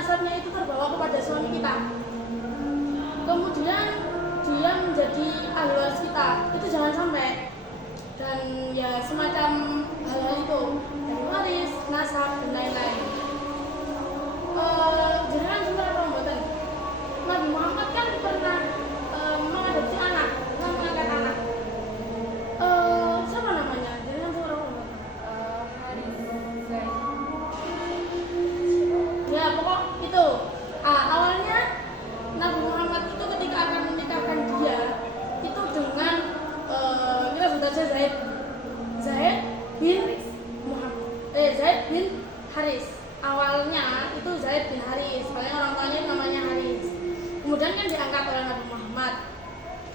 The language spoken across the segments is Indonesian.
nasabnya itu terbawa kepada suami kita, kemudian dia menjadi ahli waris kita, itu jangan sampai. Dan ya semacam hal-hal itu dari waris, nasab dan lain-lain. Jadi kan sebenarnya pembuatan Nabi Muhammad kan pernah mengadopsi anak, pernah mengangkat anak. Siapa namanya? Jadi kan sebenarnya ya pokok itu. Awalnya Nabi Muhammad itu ketika akan menikahkan dia itu dengan kita sebut aja Zaid bin Haris. Awalnya itu Zaid bin Haris, paling orang tuanya namanya Haris. Kemudian kan diangkat oleh Nabi Muhammad.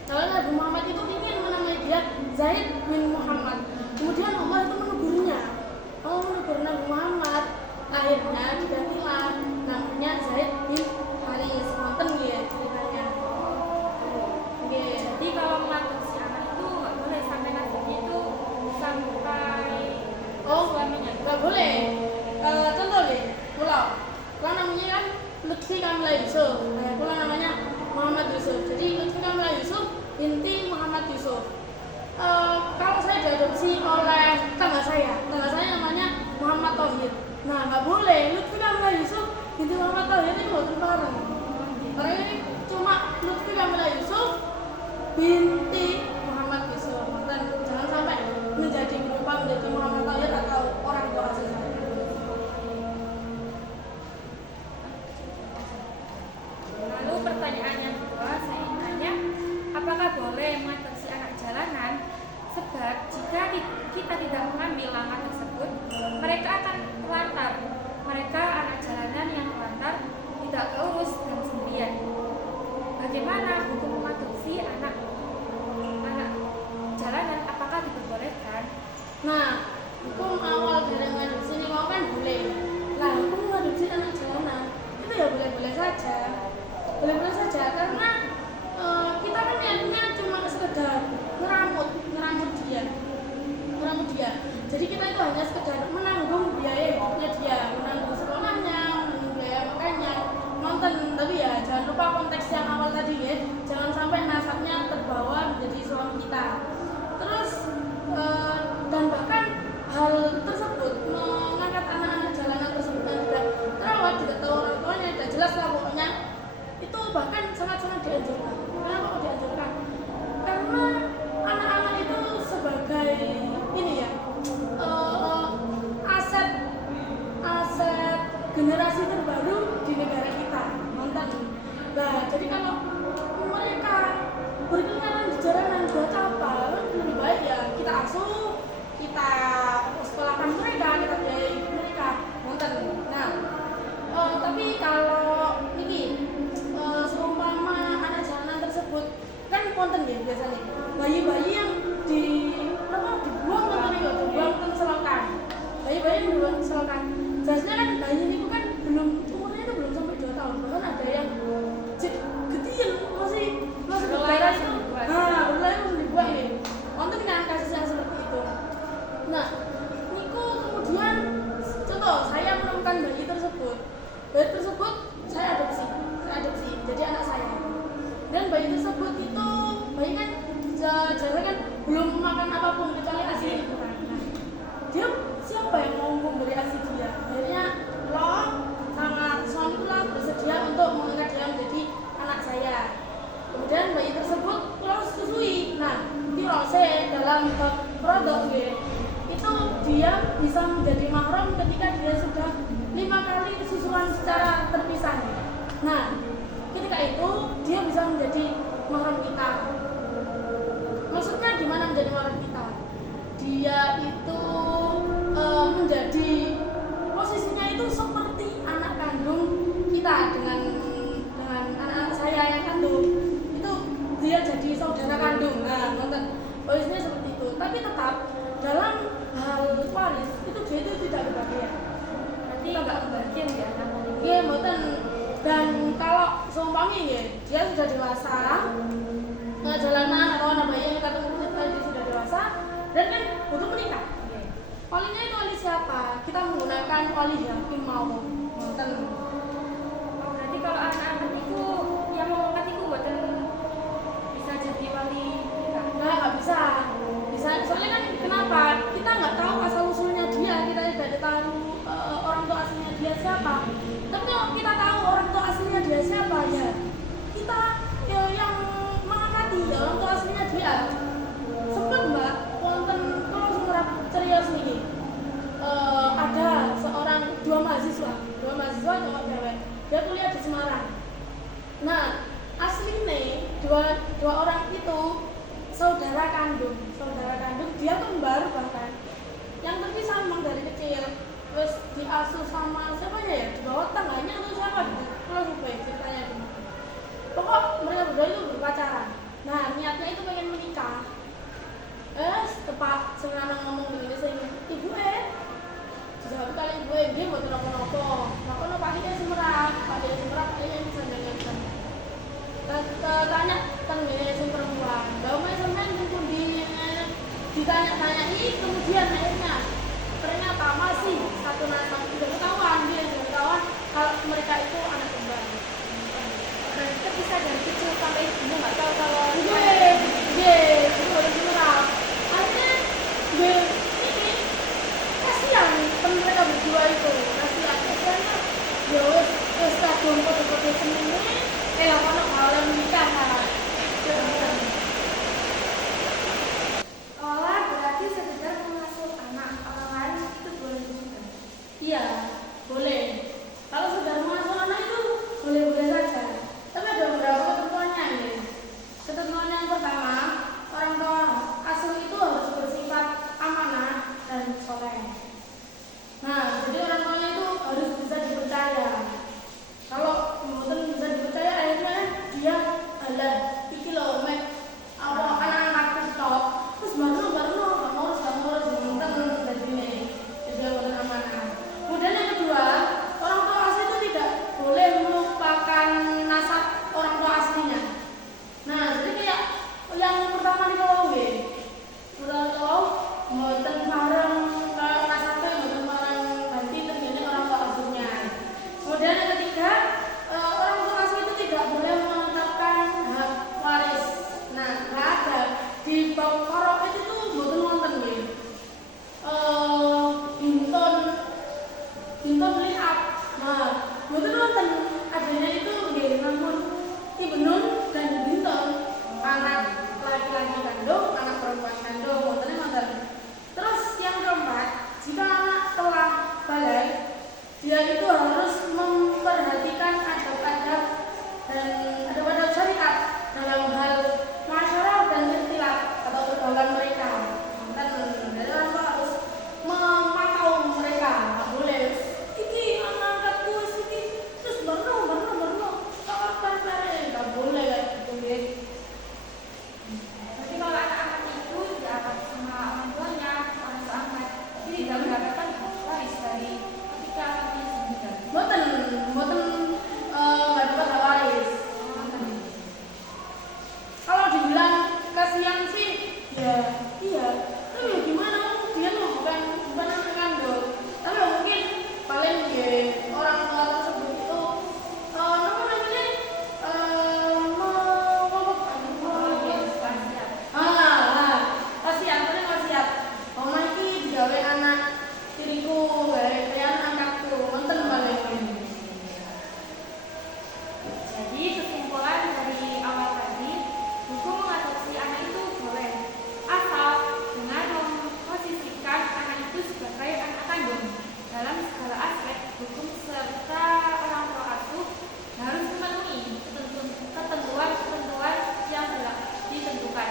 Kalau Nabi Muhammad itu ingin menamai dia Zaid bin Muhammad. Kemudian Allah itu menegurnya. Allah menegur Nabi Muhammad. Akhirnya digantilah namanya Zaid bin Haris. Nonton ya ceritanya. Jadi kalau mengadopsi anak itu nggak boleh sampai nasabnya itu sampai suaminya. Nggak boleh. Contoh deh, pulau namanya kan Lutfi Kamila Yusuf. Pulau namanya Muhammad Yusuf. Jadi Lutfi Kamila Yusuf binti Muhammad Yusuf. Kalau saya diadopsi oleh tangga saya namanya Muhammad Tauhid. Nah, nggak boleh. Lutfi Kamila Yusuf binti Muhammad Tauhid itu nggak bareng. Karena ini cuma Lutfi Kamila Yusuf binti Muhammad Yusuf. Dan jangan sampai menjadi Muhammad Tauhid atau orang tua saya. Lalu pertanyaan yang kedua saya tanya, apakah boleh mengadopsi anak jalanan? Sebab jika kita tidak mengambil langkah tersebut, mereka akan terlantar. Mereka anak jalanan yang terlantar, tidak keurus dan sendirian. Bagaimana hukum mengadopsi anak jalanan? Apakah diperbolehkan? Nah, hukum awal dari mengadopsi ini mau kan boleh. Nah, hukum mengadopsi anak jalanan itu ya boleh-boleh saja. Boleh-boleh saja karena kita kan niatnya cuma sekedar ngeramut dia. Jadi kita itu hanya sekedar menanggung biaya hidupnya dia, menanggung sekolahnya, menanggung biaya makannya, nonton. Tapi ya jangan lupa konteks yang awal tadi ya, jangan sampai nasabnya terbawa menjadi suami kita. Terus dan bahkan hal tersebut mengangkat anak-anak jalanan tersebut yang tidak terawat, tidak tahu orang tuanya, tidak jelas lah pokoknya, itu bahkan sangat-sangat dianjurkan. Kenapa kok dianjurkan? Karena anak-anak itu sebagai ini ya aset generasi terbaru di negara kita, nonton. Nah, jadi kalau mereka berkeliaran di jalanan buat apa? Lebih baik ya kita asuh, kita sekolahkan mereka, kita biayai hidup mereka, nonton. Nah, tapi kalau ini seumpama anak jalanan tersebut kan konten ya biasanya bayi-bayi yang dibuang ke selokan. Bayi-bayi yang dibuang ke selokan. Jelasnya kan bayi itu kan umurnya itu belum sampai 2 tahun. Bahkan ada yang kecil masih berlayar itu. Berlayar masih dibuang ya. Untuk dengan kasus yang seperti itu. Nah, niku kemudian contoh saya menemukan bayi tersebut saya adopsi jadi anak saya. Dan bayi tersebut itu kan jalan kan belum makan apapun kecuali ASI ibu kan. Nah, dia siapa yang mau memberi ASI dia? Akhirnya sama suami itu bersedia untuk mengangkat dia menjadi anak saya. Kemudian bayi tersebut susui. Nah, dalam produk itu dia bisa menjadi mahram ketika dia sudah 5 kali kesusuan secara terpisah. Nah, ketika itu dia bisa menjadi mahram kita. Maksudnya gimana menjadi mahram kita? Dia itu menjadi posisinya itu seperti anak kandung kita dengan anak-anak saya yang kandung. Itu dia jadi saudara kandung. Nah, nonton posisinya seperti itu. Tapi tetap dalam hal waris itu dia itu tidak berbahagia. Berarti nggak kebagian ya namanya? Iya, mboten. Dan kalau seumpamanya ya, dia sudah dewasa, jalanan atau anak bayi yang kita temukan tadi sudah dewasa dan kan butuh menikah. Walinya itu wali siapa? Kita menggunakan wali hakim mau. Mboten. kalau anak-anak itu yang mau angkat itu buatan bisa jadi wali kita. Nggak bisa. Bisa, soalnya kan kenapa? Kita nggak tahu asal usulnya dia, kita tidak tahu orang tua aslinya dia siapa. Tapi kalau kita tahu orang tua aslinya dia siapa ya, kita ya, yang mengangkati ya orang tua aslinya dia. Sebab mbak, wonten kalau semerap serius nih, ada dua mahasiswa cowok cewek, dia kuliah di Semarang. Nah, aslinya dua orang itu saudara kandung, dia kembar bahkan, yang terpisah memang dari kecil, terus diasuh sama siapa ya, di bawah tangganya atau siapa gitu, kalau lupa ceritanya gimana. Pokok mereka berdua itu berpacaran. Nah, niatnya itu pengen menikah. Tepat senang ngomong begini sing ibu dijawab kali ibu dia buat nopo Pak dia Semerap dia bisa jalan. Tanya tentang sing perempuan, bahwa sampean ditanya-tanyai, kemudian akhirnya ternyata masih satu nama, sudah ketahuan kalau mereka itu anak kembar. Berarti terpisah dari kecil sampai ibu nggak tahu kalau itu boleh Semerap. Akhirnya ini kasihan mereka berdua itu, kasihannya ya wes kadung kode-kode semene ono hal menikah. berarti sekedar mengasuh anak orang lain itu boleh juga. Iya, boleh. Kalau sudah mengasuh anak itu boleh-boleh saja. Tapi ada beberapa ketentuannya ini. Ketentuan yang pertama, orang tua asuh itu harus bersifat amanah dan soleh. Nah, jadi orang tuanya itu harus bisa dipercaya. Kalau mboten bisa dipercaya, akhirnya dia alah iki lho mek anak-anak stop terus baru gak ngurus menten dadine. Jadi mboten amanah. Kemudian yang kedua, orang tua asli itu tidak boleh melupakan nasab orang tua aslinya. Nah, jadi kayak yang pertama di kalau nggih. Kalau mboten bareng nasabnya mboten bareng ganti terjadi orang tua aslinya. Kemudian yang ketiga, orang tua asli itu tidak boleh menetapkan hak waris. Nah, nggak ada di bab korok itu tuh mboten wonten nggih. Binton lihat. Nah, mboten wonten adanya itu nggih namun Ibnun dan Binton, anak laki-laki kandung, anak perempuan kandung, wonten. Terus yang keempat, jika anak telah balik, dia itu harus memperhatikan adab-adab dan adab-adab syariat dalam hal masyarakat dan ikhtilaf atau pergaulan mereka. Dan dari orang tua harus memantau mereka, nggak boleh iki anak-anakku iki terus berno nggak boleh kayak gitu deh. Jadi kalau anak-anak itu diangkat sama orang tuanya, orang tua angkat, jadi tidak mendapatkan waris dari ketika anaknya meninggal. Mboten nggak dapat hak waris. Kalau dibilang kasihan sih, ya iya. Tapi ya gimana? Dia mah bukan anak kandung. Tapi ya mungkin paling ya orang tua tersebut itu apa namanya kasihan. Oma iki digawe anak tiriku, kayak angkatku, wonten paling. Jadi kesimpulan dari awal tadi, hukum mengadopsi anak itu boleh, asal dengan memposisikan anak itu sebagai anak kandung dalam segala aspek hukum serta orang tua asuh harus memenuhi ketentuan-ketentuan yang telah ditentukan.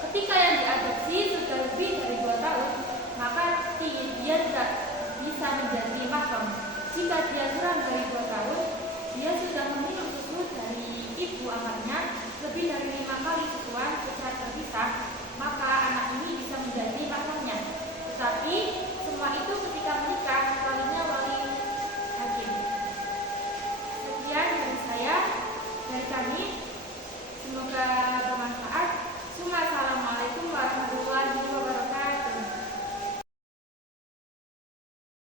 Ketika yang diadopsi sudah lebih dari 2 tahun, maka dia tidak bisa menjadi mahram. Jika dia kurang dari 2 tahun, dia sudah meminum susu dari ibu angkatnya lebih dari 5 kali susuan secara terpisah, maka anak ini bisa menjadi mahramnya. Tetapi semua itu ketika menikah, walinya wali hakim. Sekian dari saya, dari kami. Semoga bermanfaat. Summa salam.